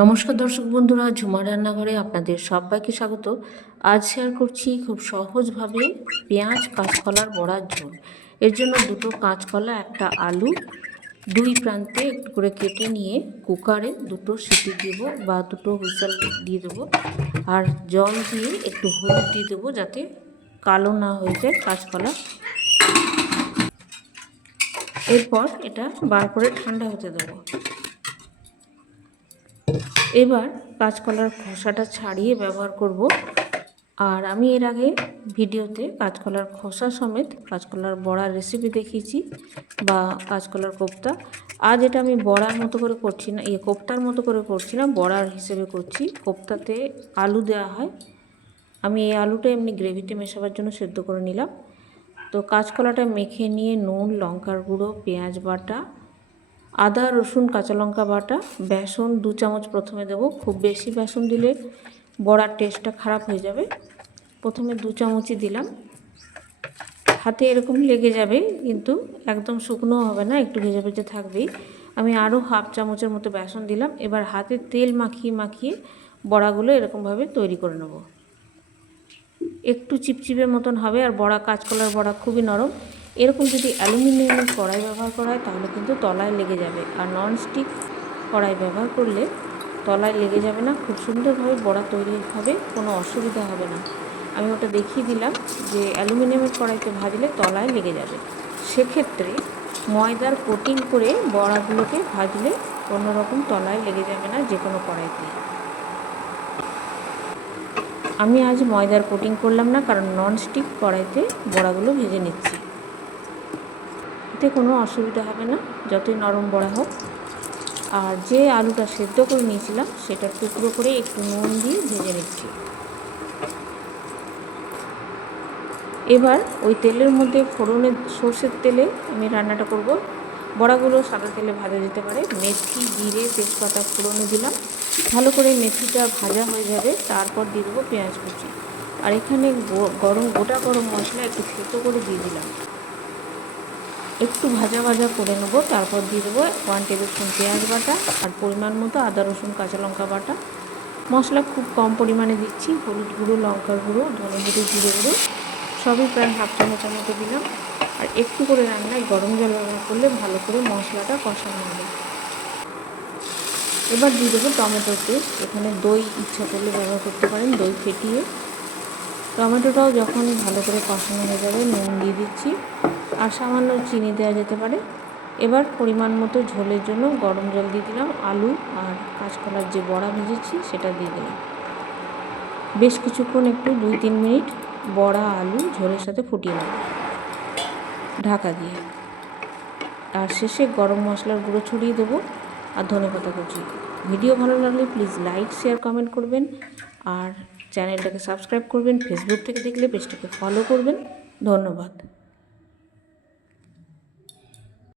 নমস্কার দর্শক বন্ধুরা, ঝুমার রান্নাঘরে আপনাদের সবাইকে স্বাগত। আজ শেয়ার করছি খুব সহজভাবে পেঁয়াজ কাঁচকলার বড়ার ঝোল। এর জন্য দুটো কাঁচকলা, একটা আলু দুই প্রান্তে একটু করে কেটে নিয়ে কুকারে দুটো সিটি দেব বা দুটো হুইসেল দিয়ে দেবো। আর জল দিয়ে একটু হলুদ দিয়ে দেবো যাতে কালো না হয়ে যায় কাঁচকলা। এরপর এটা বার করে ঠান্ডা হতে দেবো। এবার কাঁচকলার খোসাটা ছাড়িয়ে ব্যবহার করব। আর আমি এর আগে ভিডিওতে কাঁচকলার খোসা সমেত কাঁচকলার বড়ার রেসিপি দেখিয়েছি বা কাঁচকলার কোপ্তা। আজ এটা আমি বড়ার মতো করে করছি না, কোপ্তার মতো করে করছি না, বড়ার হিসেবে করছি। কোপ্তাতে আলু দেওয়া হয়, আমি এই আলুটা এমনি গ্রেভিতে মেশাবার জন্য সেদ্ধ করে নিলাম। তো কাঁচকলাটা মেখে নিয়ে নুন, লঙ্কার গুঁড়ো, পেঁয়াজ বাটা, আদা রসুন কাঁচা লঙ্কা বাটা, বেসন 2 চামচ প্রথমে দেবো। খুব বেশি বেসন দিলে বড়ার টেস্টটা খারাপ হয়ে যাবে। প্রথমে 2 চামচই দিলাম। হাতে এরকম লেগে যাবে, কিন্তু একদম শুকনো হবে না, একটু ভেজে ভেজে থাকবেই। আমি আরও হাফ চামচের মতো বেসন দিলাম। এবার হাতে তেল মাখিয়ে মাখিয়ে বড়াগুলো এরকমভাবে তৈরি করে নেব। একটু চিপচিপের মতন হবে। আর বড়া, কাঁচকলার বড়া খুবই নরম। এরকম যদি অ্যালুমিনিয়ামের কড়াই ব্যবহার করা হয় তাহলে কিন্তু তলায় লেগে যাবে, আর ননস্টিক কড়াই ব্যবহার করলে তলায় লেগে যাবে না, খুব সুন্দরভাবে বড়া তৈরি হবে, কোনো অসুবিধা হবে না। আমি ওটা দেখিয়ে দিলাম যে অ্যালুমিনিয়ামের কড়াইতে ভাজলে তলায় লেগে যাবে। সেক্ষেত্রে ময়দার কোটিং করে বড়াগুলোকে ভাজলে কোনো রকম তলায় লেগে যাবে না, যে কোনো কড়াইতে। আমি আজ ময়দার কোটিং করলাম না, কারণ ননস্টিক কড়াইতে বড়াগুলো ভেজে নিচ্ছি, এতে কোনো অসুবিধা হবে না যতই নরম বড়া হোক। আর যে আলুটা সেদ্ধ করে নিয়েছিলাম সেটা টুকরো করে একটু নুন দিয়ে ভেজে নিচ্ছি। এবার ওই তেলের মধ্যে ফোড়নে, সর্ষের তেলে আমি রান্নাটা করব। বড়াগুলো সাদা তেলে ভাজা যেতে পারে। মেথি, জিরে, তেজপাতা ফোড়নে দিলাম। ভালো করে মেথিটা ভাজা হয়ে যাবে, তারপর দিয়ে দেবো পেঁয়াজ কুচি। আর এখানে গোটা গরম মশলা একটু থেতো করে দিয়ে দিলাম। একটু ভাজা ভাজা করে নেবো, তারপর দিয়ে দেবো 1 টেবিল স্পুন পেঁয়াজ বাটা আর পরিমাণ মতো আদা রসুন কাঁচা লঙ্কা বাটা। মশলা খুব কম পরিমাণে দিচ্ছি। হলুদ গুঁড়ো, লঙ্কার গুঁড়ো, ধনে গুঁড়ো, জিরে গুঁড়ো সবই প্রায় হাফ চামচের মতো দিলাম। আর একটু করে রান্নায় গরম জল ব্যবহার করলে ভালো করে মশলাটা কষানো হবে। এবার দিয়ে দেবো টমেটোর পেস্ট। এখানে দই ইচ্ছা করলে ব্যবহার করতে পারেন, দই ফেটিয়ে। টমেটোটাও যখন ভালো করে কষানো হয়ে যাবে নুন দিয়ে দিচ্ছি, আর সামান্য চিনি দেওয়া যেতে পারে। এবার পরিমাণ মতো ঝোলের জন্য গরম জল দিয়ে দিলাম। আলু আর কাঁচকলার যে বড়া ভেজেছি সেটা দিয়ে দিলাম। বেশ কিছুক্ষণ একটু 2-3 মিনিট বড়া আলু ঝোলের সাথে ফুটিয়ে নেব ঢাকা দিয়ে। আর শেষে গরম মশলার গুঁড়ো ছড়িয়ে দেবো আর ধনেপাতা কুচি। ভিডিও ভালো লাগলে প্লিজ লাইক, শেয়ার, কমেন্ট করবেন। আর চ্যানেলটাকে সাবস্ক্রাইব করবেন। ফেসবুক থেকে দেখলে পেজটাকে ফলো করবেন। ধন্যবাদ।